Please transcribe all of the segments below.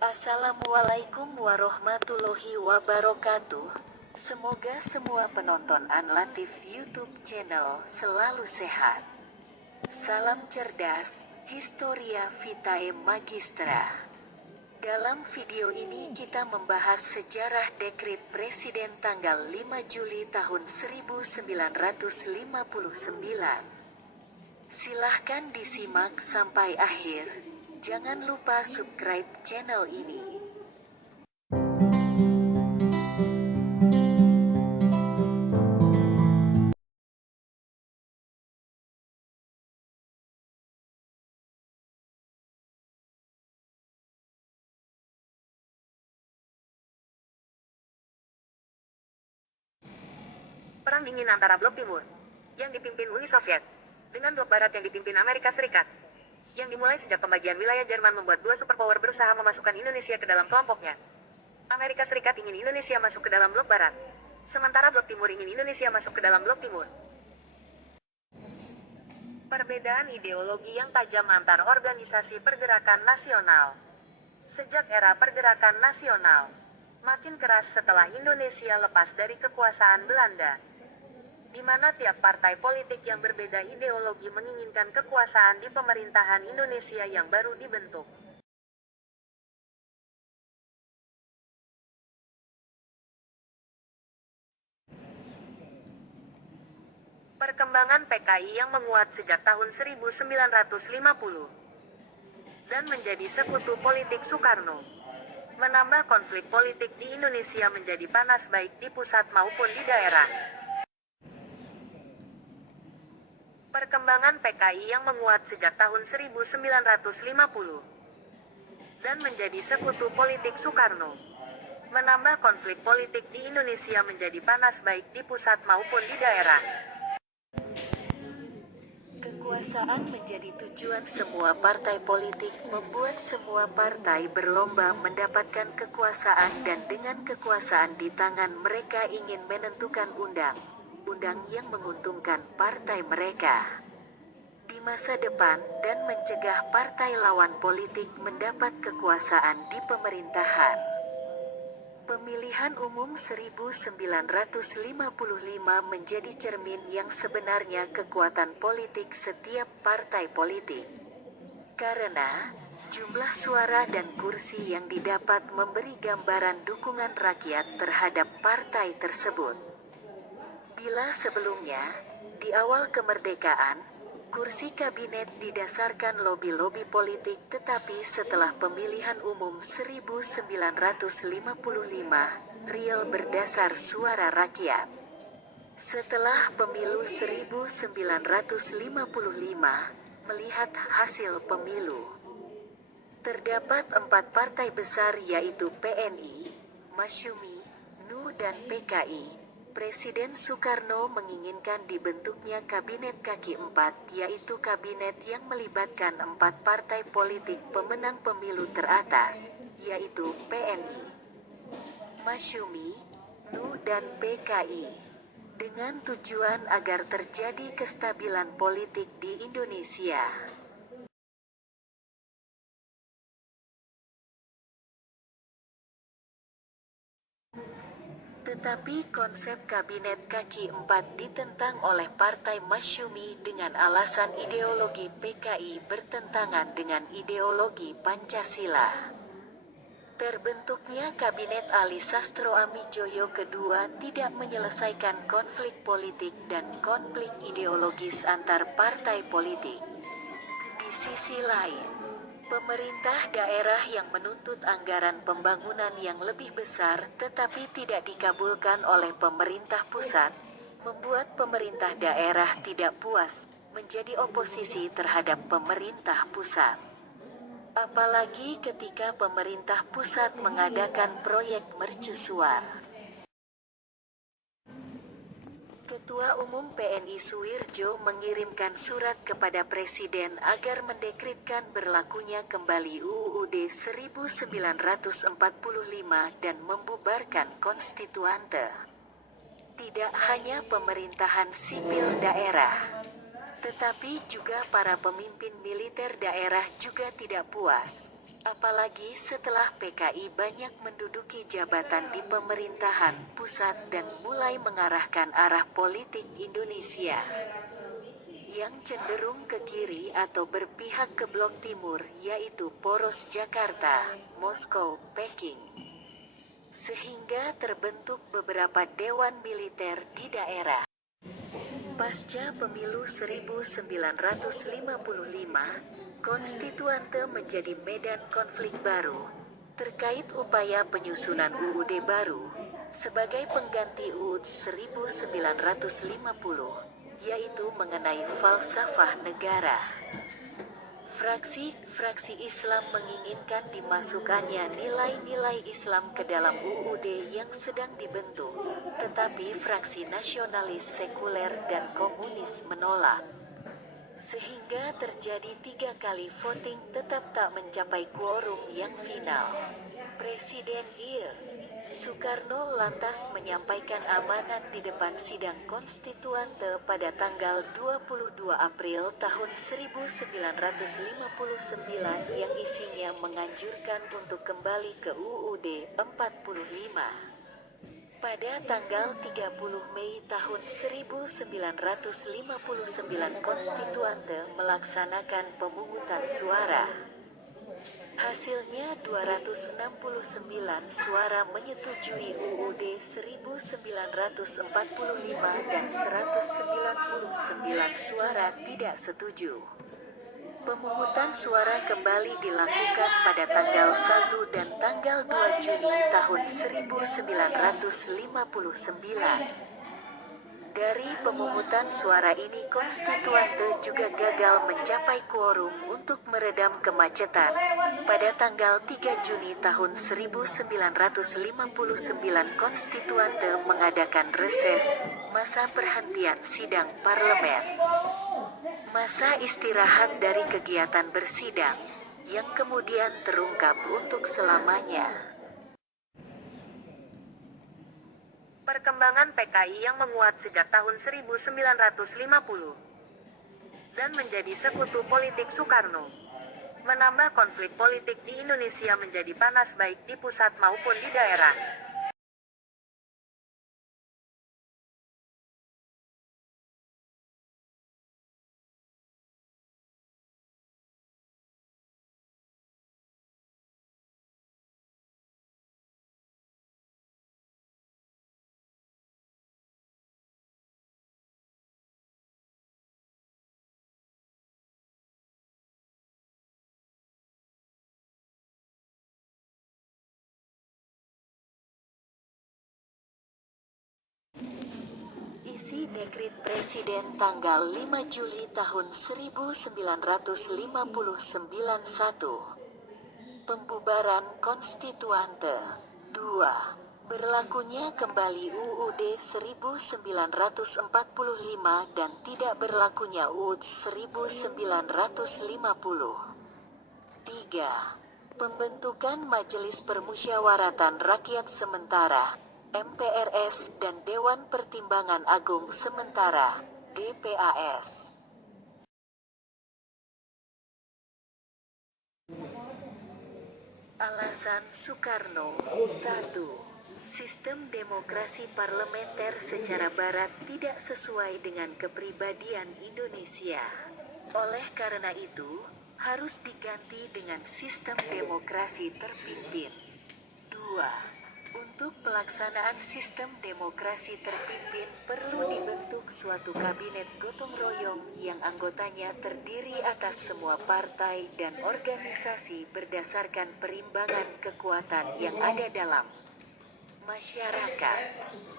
Assalamualaikum warahmatullahi wabarakatuh. Semoga semua penonton Anlatif YouTube channel selalu sehat. Salam cerdas, Historia Vitae Magistra. Dalam video ini kita membahas sejarah dekret Presiden tanggal 5 Juli tahun 1959. Silahkan disimak sampai akhir. Jangan lupa subscribe channel ini. Perang dingin antara Blok Timur, yang dipimpin Uni Soviet, dengan Blok Barat yang dipimpin Amerika Serikat, yang dimulai sejak pembagian wilayah Jerman membuat dua superpower berusaha memasukkan Indonesia ke dalam kelompoknya. Amerika Serikat ingin Indonesia masuk ke dalam Blok Barat, sementara Blok Timur ingin Indonesia masuk ke dalam Blok Timur. Perbedaan ideologi yang tajam antar organisasi pergerakan nasional. Sejak era pergerakan nasional, makin keras setelah Indonesia lepas dari kekuasaan Belanda, di mana tiap partai politik yang berbeda ideologi menginginkan kekuasaan di pemerintahan Indonesia yang baru dibentuk. Perkembangan PKI yang menguat sejak tahun 1950 dan menjadi sekutu politik Soekarno, menambah konflik politik di Indonesia menjadi panas baik di pusat maupun di daerah. Perkembangan PKI yang menguat sejak tahun 1950 dan menjadi sekutu politik Soekarno, menambah konflik politik di Indonesia menjadi panas baik di pusat maupun di daerah. Kekuasaan menjadi tujuan semua partai politik, membuat semua partai berlomba mendapatkan kekuasaan, dan dengan kekuasaan di tangan mereka ingin menentukan undang-undang yang menguntungkan partai mereka di masa depan dan mencegah partai lawan politik mendapat kekuasaan di pemerintahan. Pemilihan umum 1955 menjadi cermin yang sebenarnya kekuatan politik setiap partai politik. Karena jumlah suara dan kursi yang didapat memberi gambaran dukungan rakyat terhadap partai tersebut. Bila sebelumnya, di awal kemerdekaan, kursi kabinet didasarkan lobi-lobi politik, tetapi setelah pemilihan umum 1955, real berdasar suara rakyat. Setelah pemilu 1955, melihat hasil pemilu, terdapat 4 partai besar yaitu PNI, Masyumi, NU dan PKI. Presiden Soekarno menginginkan dibentuknya Kabinet Kaki 4, yaitu kabinet yang melibatkan 4 partai politik pemenang pemilu teratas, yaitu PNI, Masyumi, NU dan PKI, dengan tujuan agar terjadi kestabilan politik di Indonesia. Tetapi konsep Kabinet Kaki 4 ditentang oleh Partai Masyumi dengan alasan ideologi PKI bertentangan dengan ideologi Pancasila. Terbentuknya Kabinet Ali Sastro Amijoyo kedua tidak menyelesaikan konflik politik dan konflik ideologis antar partai politik. Di sisi lain, pemerintah daerah yang menuntut anggaran pembangunan yang lebih besar tetapi tidak dikabulkan oleh pemerintah pusat, membuat pemerintah daerah tidak puas, menjadi oposisi terhadap pemerintah pusat. Apalagi ketika pemerintah pusat mengadakan proyek mercusuar. Ketua Umum PNI Suwirjo mengirimkan surat kepada Presiden agar mendekretkan berlakunya kembali UUD 1945 dan membubarkan konstituante. Tidak hanya pemerintahan sipil daerah, tetapi juga para pemimpin militer daerah juga tidak puas. Apalagi setelah PKI banyak menduduki jabatan di pemerintahan pusat dan mulai mengarahkan arah politik Indonesia yang cenderung ke kiri atau berpihak ke blok timur, yaitu poros Jakarta, Moskow, Peking. Sehingga terbentuk beberapa dewan militer di daerah. Pasca pemilu 1955, Konstituante menjadi medan konflik baru, terkait upaya penyusunan UUD baru, sebagai pengganti UUD 1950, yaitu mengenai falsafah negara. Fraksi-fraksi Islam menginginkan dimasukkannya nilai-nilai Islam ke dalam UUD yang sedang dibentuk, tetapi fraksi nasionalis sekuler dan komunis menolak. Sehingga terjadi 3 kali voting tetap tak mencapai quorum yang final. Presiden Soekarno lantas menyampaikan amanat di depan sidang konstituante pada tanggal 22 April tahun 1959 yang isinya menganjurkan untuk kembali ke UUD 45. Pada tanggal 30 Mei tahun 1959 konstituante melaksanakan pemungutan suara. Hasilnya 269 suara menyetujui UUD 1945 dan 199 suara tidak setuju. Pemungutan suara kembali dilakukan pada tanggal 1 dan tanggal 2 Juni tahun 1959. Dari pemungutan suara ini konstituante juga gagal mencapai quorum untuk meredam kemacetan. Pada tanggal 3 Juni tahun 1959 konstituante mengadakan reses, masa perhentian sidang parlemen. Masa istirahat dari kegiatan bersidang, yang kemudian terungkap untuk selamanya. Perkembangan PKI yang menguat sejak tahun 1950 dan menjadi sekutu politik Soekarno, menambah konflik politik di Indonesia menjadi panas baik di pusat maupun di daerah. Isi dekret Presiden tanggal 5 Juli tahun 1959 1. Pembubaran Konstituante 2. Berlakunya kembali UUD 1945 dan tidak berlakunya UUD 1950. 3. Pembentukan Majelis Permusyawaratan Rakyat Sementara MPRS dan Dewan Pertimbangan Agung Sementara DPAS. Alasan Soekarno 1. Sistem demokrasi parlementer secara barat tidak sesuai dengan kepribadian Indonesia. Oleh karena itu, harus diganti dengan sistem demokrasi terpimpin. 2. Untuk pelaksanaan sistem demokrasi terpimpin perlu dibentuk suatu kabinet gotong royong yang anggotanya terdiri atas semua partai dan organisasi berdasarkan perimbangan kekuatan yang ada dalam masyarakat.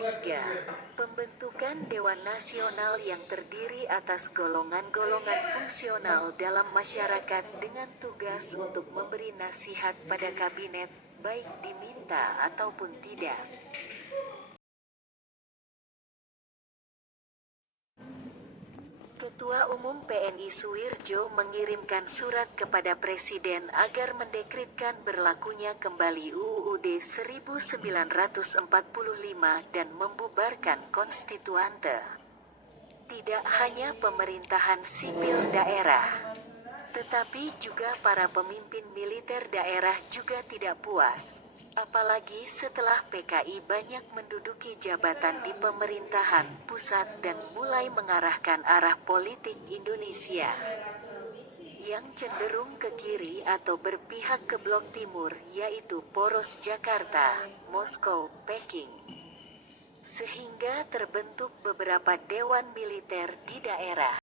3. Pembentukan Dewan Nasional yang terdiri atas golongan-golongan fungsional dalam masyarakat dengan tugas untuk memberi nasihat pada kabinet, baik diminta ataupun tidak. Ketua Umum PNI Suwirjo mengirimkan surat kepada Presiden agar mendekretkan berlakunya kembali UUD 1945 dan membubarkan Konstituante. Tidak hanya pemerintahan sipil daerah, Tetapi juga para pemimpin militer daerah juga tidak puas. Apalagi setelah PKI banyak menduduki jabatan di pemerintahan pusat dan mulai mengarahkan arah politik Indonesia yang cenderung ke kiri atau berpihak ke blok timur, yaitu poros Jakarta, Moskow, Peking. Sehingga terbentuk beberapa dewan militer di daerah.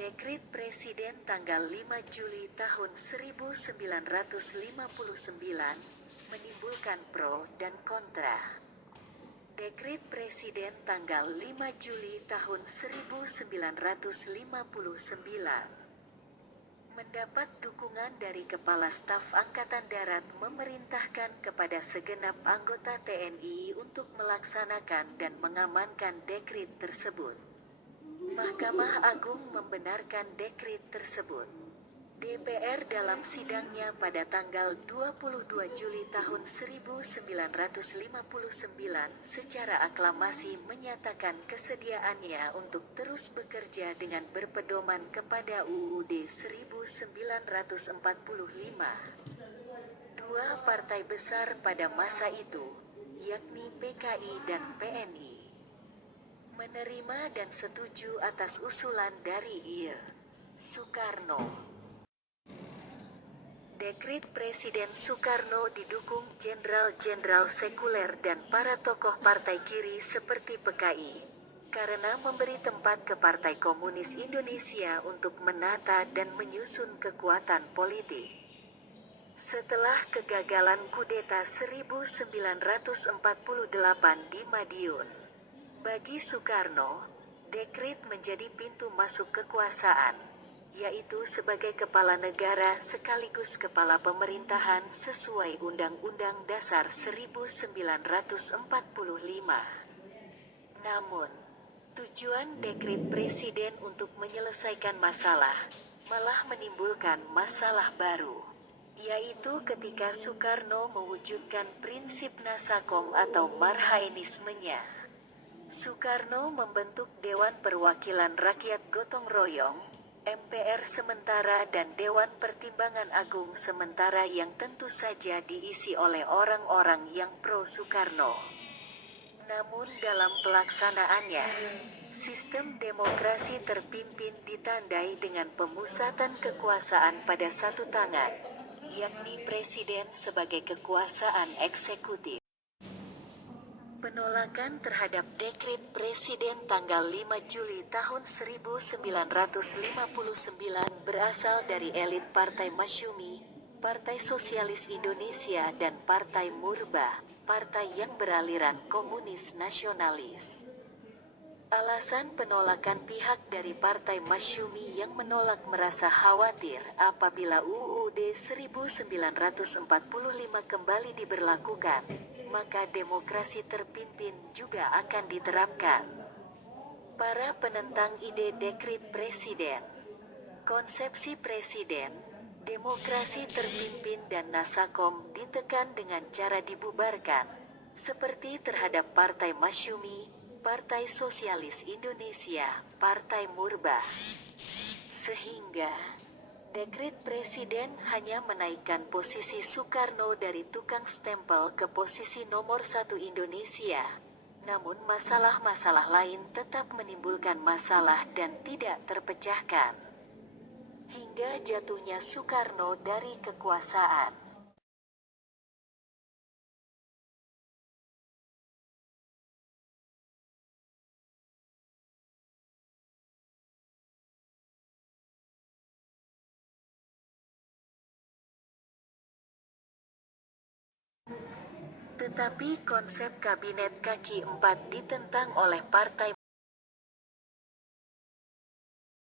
Dekrit Presiden tanggal 5 Juli tahun 1959 menimbulkan pro dan kontra. Dekrit Presiden tanggal 5 Juli tahun 1959 mendapat dukungan dari Kepala Staf Angkatan Darat memerintahkan kepada segenap anggota TNI untuk melaksanakan dan mengamankan dekrit tersebut. Mahkamah Agung membenarkan dekrit tersebut. DPR dalam sidangnya pada tanggal 22 Juli tahun 1959 secara aklamasi menyatakan kesediaannya untuk terus bekerja dengan berpedoman kepada UUD 1945. Dua partai besar pada masa itu, yakni PKI dan PNI, menerima dan setuju atas usulan dari Ir. Soekarno. Dekrit Presiden Soekarno didukung jenderal-jenderal sekuler dan para tokoh partai kiri seperti PKI, karena memberi tempat ke Partai Komunis Indonesia untuk menata dan menyusun kekuatan politik. Setelah kegagalan kudeta 1948 di Madiun, bagi Soekarno, dekrit menjadi pintu masuk kekuasaan, yaitu sebagai kepala negara sekaligus kepala pemerintahan sesuai Undang-Undang Dasar 1945. Namun, tujuan dekrit presiden untuk menyelesaikan masalah, malah menimbulkan masalah baru, yaitu ketika Soekarno mewujudkan prinsip Nasakom atau Marhaenismenya. Soekarno membentuk Dewan Perwakilan Rakyat Gotong Royong, MPR sementara dan Dewan Pertimbangan Agung sementara yang tentu saja diisi oleh orang-orang yang pro Soekarno. Namun dalam pelaksanaannya, sistem demokrasi terpimpin ditandai dengan pemusatan kekuasaan pada satu tangan, yakni presiden sebagai kekuasaan eksekutif. Penolakan terhadap dekrit Presiden tanggal 5 Juli tahun 1959 berasal dari elit Partai Masyumi, Partai Sosialis Indonesia dan Partai Murba, partai yang beraliran komunis nasionalis. Alasan penolakan pihak dari Partai Masyumi yang menolak merasa khawatir apabila UUD 1945 kembali diberlakukan, maka demokrasi terpimpin juga akan diterapkan. Para penentang ide dekrit presiden, konsepsi presiden, demokrasi terpimpin dan Nasakom ditekan dengan cara dibubarkan, seperti terhadap Partai Masyumi, Partai Sosialis Indonesia, Partai Murba. Sehingga, dekrit presiden hanya menaikkan posisi Soekarno dari tukang stempel ke posisi nomor 1 Indonesia. Namun masalah-masalah lain tetap menimbulkan masalah dan tidak terpecahkan. Hingga jatuhnya Soekarno dari kekuasaan. Tetapi konsep kabinet kaki 4 ditentang oleh Partai